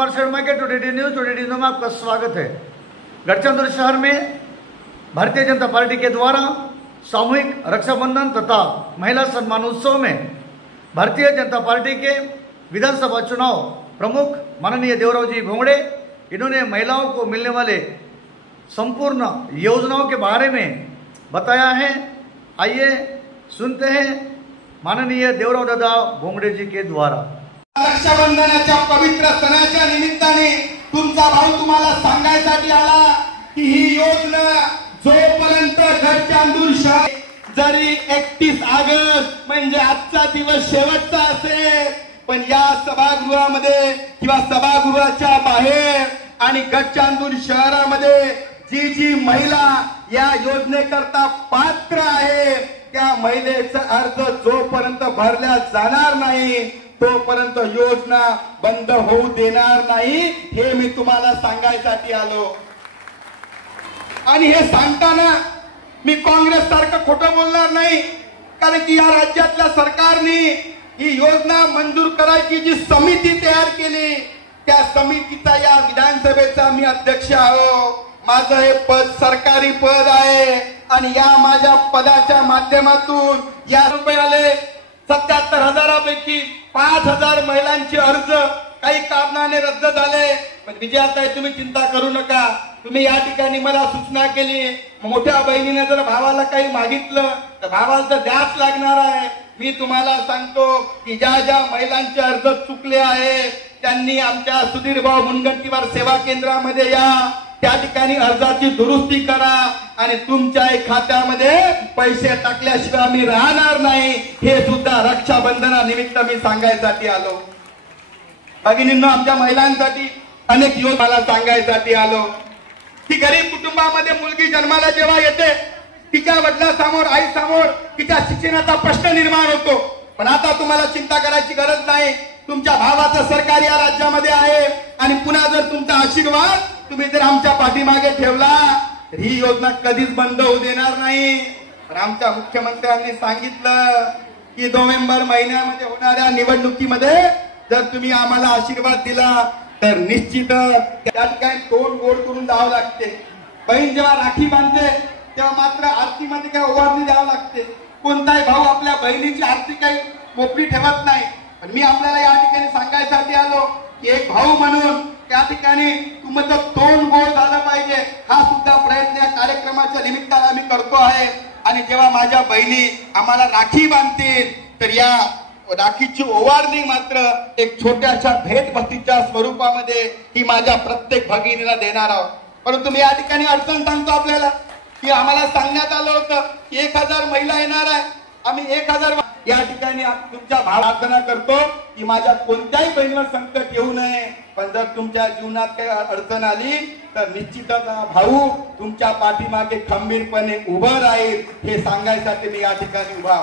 कुमार शर्मा के today news में आपका स्वागत है। गढ़चंद्र शहर में भारतीय जनता पार्टी के द्वारा सामूहिक रक्षाबंधन तथा महिला सम्मान उत्सव में भारतीय जनता पार्टी के विधानसभा चुनाव प्रमुख माननीय देवराव जी भोंगड़े इन्होंने महिलाओं को मिलने वाले संपूर्ण योजनाओं के बारे में बताया है। आइए सुनते हैं माननीय देवराव दादा भोंगड़े जी के द्वारा। रक्षाबंधनाच्या पवित्र सणाच्या निमित्ताने तुमचा भाऊ तुम्हाला सांगायसाठी आला की ही योजना जोपर्यंत गडचांदूर शहर जरी 31 ऑगस्ट म्हणजे आजचा दिवस शेवटचा असेल, पण या सभागृहामध्ये किंवा सभागृहाच्या बाहेर आणि गडचांदूर शहरामध्ये जी जी महिला या योजनेकरता पात्र आहे त्या महिलेचा अर्ज जोपर्यंत भरला जाणार नाही तोपर्यंत योजना बंद होऊ देणार नाही, हे मी तुम्हाला सांगायसाठी आलो। आणि हे सांगताना मी काँग्रेस सारखं खोटं बोलणार नाही, कारण की या राज्यातल्या सरकारने ही योजना मंजूर करायची जी समिती तयार केली त्या समितीचा या विधानसभेचा मी अध्यक्ष आहे। माझं हे पद सरकारी पद आहे आणि या माझ्या पदाच्या माध्यमातून या रुपयाले 77,000पैकी 5,000 महिलांचे अर्ज काही कारणाने रद्द झाले। पण विजयाताई तुम्ही चिंता करू नका, तुम्ही या ठिकाणी मला सूचना केली, मोठ्या बहिणीने जर भावाला काही मागितलं तर भावाला तर द्याच लागणार आहे। मी तुम्हाला सांगतो की ज्या ज्या महिलांचे अर्ज चुकले आहे त्यांनी आमच्या सुधीर भाऊ मुनगंटीवार सेवा केंद्रामध्ये या, त्या ठिकाणी अर्जाची दुरुस्ती करा आणि तुमच्या खात्यामध्ये पैसे टाकल्याशिवाय आम्ही राहणार नाही, हे सुद्धा रक्षाबंधनानिमित्त मी सांगायसाठी आलो। भगिनींनो, आमच्या महिलांसाठी अनेक योजना सांगायसाठी आलो की गरीब कुटुंबामध्ये मुलगी जन्माला जेव्हा येते तिच्या वडिलांसमोर आईसमोर तिच्या शिक्षणाचा प्रश्न निर्माण होतो, पण आता तुम्हाला चिंता करायची गरज नाही। तुमच्या भावाचं सरकार या राज्यामध्ये आहे आणि पुन्हा जर तुमचा आशीर्वाद तुम्ही जर आमच्या पाठीमागे ठेवला तर ही योजना कधीच बंद होऊ देणार नाही। पण आमच्या मुख्यमंत्र्यांनी सांगितलं की नोव्हेंबर महिन्यामध्ये होणाऱ्या निवडणुकीमध्ये जर तुम्ही आम्हाला आशीर्वाद दिला तर निश्चितच त्या ठिकाणी तोंड गोड करून जावं लागते। बहीण जेव्हा राखी बांधते तेव्हा मात्र आरतीमध्ये काय ओवाळणी द्यावं लागते। कोणताही भाऊ आपल्या बहिणीची आरती काही मोकळी ठेवत नाही, पण मी आपल्याला या ठिकाणी सांगायसाठी आलो की एक भाऊ म्हणून त्या ठिकाणी तुमचं तोंड गोड झालं पाहिजे, हा सुद्धा प्रयत्न या कार्यक्रमाच्या निमित्ताने आम्ही करतो आहे। आणि जेव्हा माझ्या बहिणी आम्हाला राखी बांधतील तर या राखीची ओवाळणी मात्र एक छोट्याशा भेटवस्तूच्या स्वरूपामध्ये ही माझ्या प्रत्येक भगिनीला देणार आहोत। परंतु मी या ठिकाणी अडचण सांगतो आपल्याला की आम्हाला सांगण्यात आलं होतं की 1,000 महिला येणार आहे, आम्ही 1,000 या ठिकाणी तुमच्या प्रार्थना करतो की माझ्या कोणत्याही बहिणीवर संकट येऊ नये, पण जर तुमच्या जीवनात काही अडचण आली तर निश्चितच भाऊ तुमच्या पाठीमागे खंबीरपणे उभं राहील, हे सांगायसाठी मी या ठिकाणी उभा